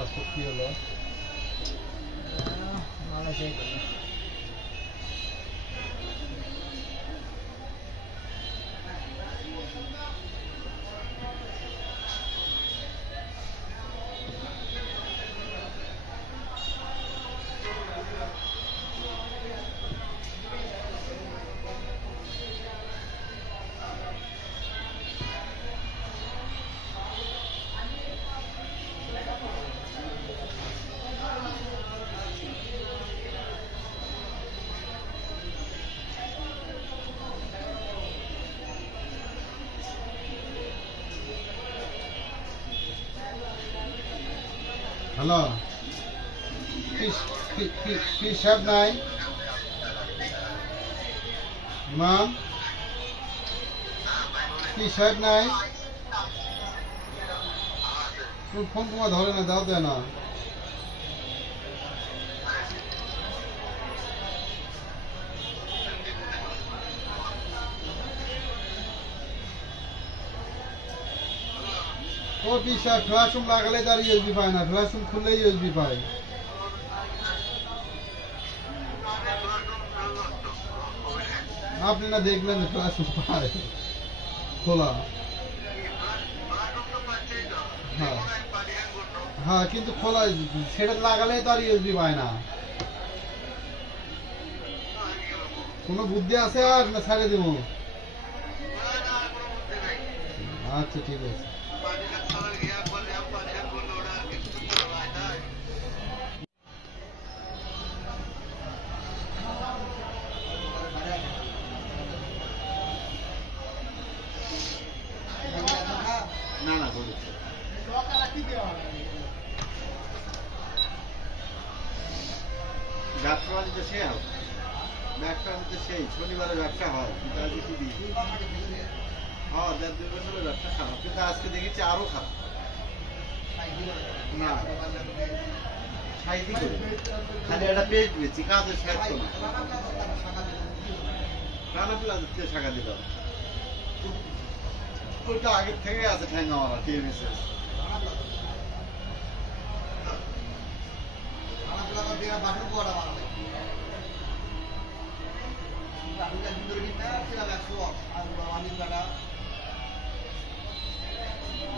Passport কি হলো hello কি সাহেব নাই ইমাম কি সাহেব নাই ফোন তোমার ধরে না দাও দেয় না ও পি সাহেব ফ্ল্যাশরুম লাগালে তার ইউএসবি পায় না ফ্ল্যাশরুম খুললেই ইউএসবি পায় আপনি না দেখলেন ফ্ল্যাশরুম পায় খোলা হ্যাঁ হ্যাঁ কিন্তু খোলা সেটা লাগালে তো আর ইউএসবি পায় না কোনো বুদ্ধি আছে আর না ছাড়ে দেব আচ্ছা ঠিক আছে না না বলছি ব্যবসা বাণিজ্য সে হবে ব্যবসা বাণিজ্য সেই শনিবারে ব্যবসা হয় কিন্তু আজকে কি দিই হ্যাঁ 2 বছরের ব্যবসা খারাপ কিন্তু আজকে দেখেছি আরো খারাপ না খালি একটা পেজ পেয়েছি কাজের শেষ তো না রানা প্লাজা শাখা দিল ওইটা আগের থেকে আছে ঠ্যাঙ্গা মারা টিএমএসএস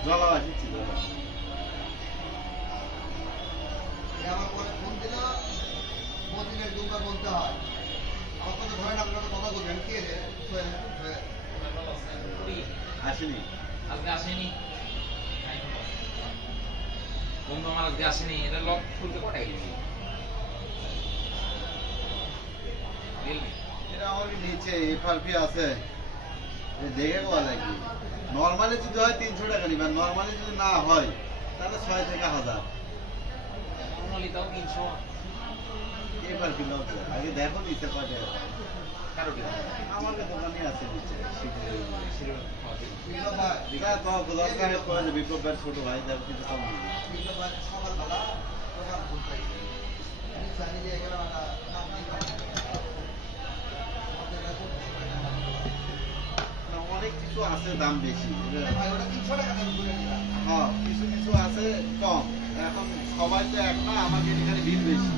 জলাবাসী ছিল আমার পরে ফোন দিল মদিনের দুবার বলতে হয় আমার কথা ধরেন আপনারা কথা বলবেন কে আসেনি আজকে আসেনি বন্ধু আমার আজকে আসেনি এটা লক খুলতে কটাই গেছি এটা আমার নিচে এফআরপি আছে দেখে কোয়া লাগবে নরমালি যদি হয় 300 টাকা নিবেন নরমালি যদি না হয় তাহলে 6 থেকে 1000 নরমালি তাও 300 এফআরপি লক আগে দেখো নিচে কয় টাকা কারো কি আমার দোকানে আছে নিচে বিপ্লবের ছোট ভাই দেখো কিন্তু কম সকালবেলা অনেক কিছু আছে দাম বেশি হ্যাঁ কিছু কিছু আছে কম এখন সবাই তো এক না আমাকে এখানে বিল বেশি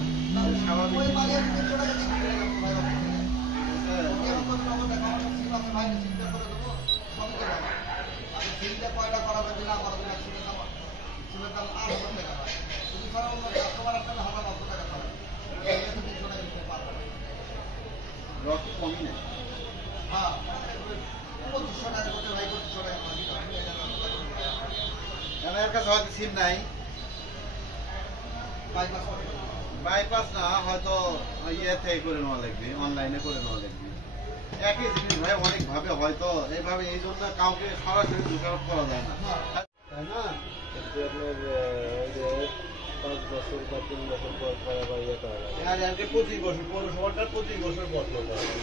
স্বাভাবিক রক্ত কমই নেই এর কাছে হয়তো সিম নাই বাইপাস না হয়তো ইয়ে থেকে করে নেওয়া লাগবে অনলাইনে করে নেওয়া লাগবে একই জিনিস ভাই অনেক ভাবে হয়তো এইভাবে এই জন্য কাউকে সরাসরি দোষারোপ করা যায় না তাই না কিন্তু আপনার 5 বছর বা 3 বছর পর পরে আবার ইয়ে করা লাগে আর আজকে 25 বছর পৌরসভাটার 25 বছর পর করতে হবে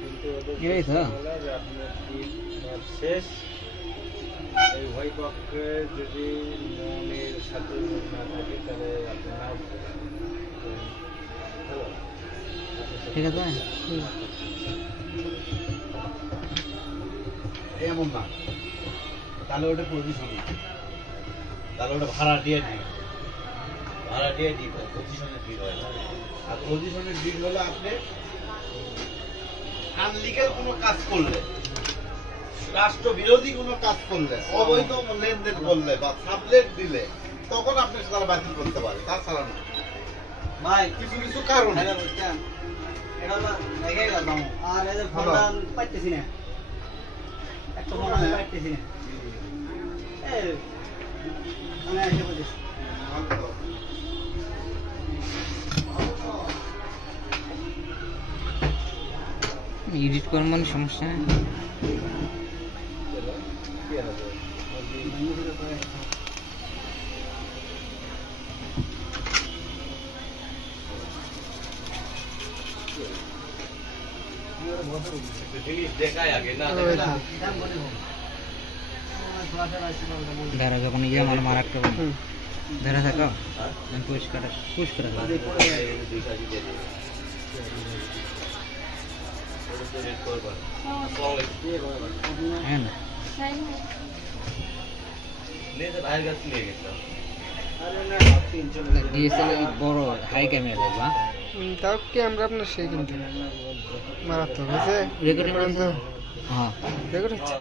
কিন্তু ওদের আপনার শেষ এই উভয় পক্ষে যদি মনের সাথে না থাকে তাহলে আপনার ঠিক আছে এমন না তাহলে ওটা প্রভিশন তাহলে ওটা ভাড়া দিয়ে দিই পজিশনের ডিল হয়। আর পজিশনের ডিল হলো আপনি আনলিগেল কোনো কাজ করলে, রাষ্ট্র বিরোধী কোনো কাজ করলে, অবৈধ লেনদেন করলে বা সাবলেট দিলে তখন আপনি তারা বাতিল করতে পারে, তাছাড়া না। ভাই কিছু কিছু কারণ এটা বুঝছেন এটা না দেখে গেলাম আর এই যে ফোনটা পাইতেছি না একটা ফোন আমি পাইতেছি না এই আমি এসে বলতেছি এডিট করার মানে সমস্যা নেই ধরা যখন ইয়ে মানে মারা একটা ধরা থাকো পরিষ্কার পরিষ্কার হ্যাঁ না ডিএসএলআর বড় হাই ক্যামেরা লাগবে তাও ক্যামেরা আপনার সেই কিন্তু মারাত্মক হয়েছে রেকর্ডিং হ্যাঁ রেকর্ড হচ্ছে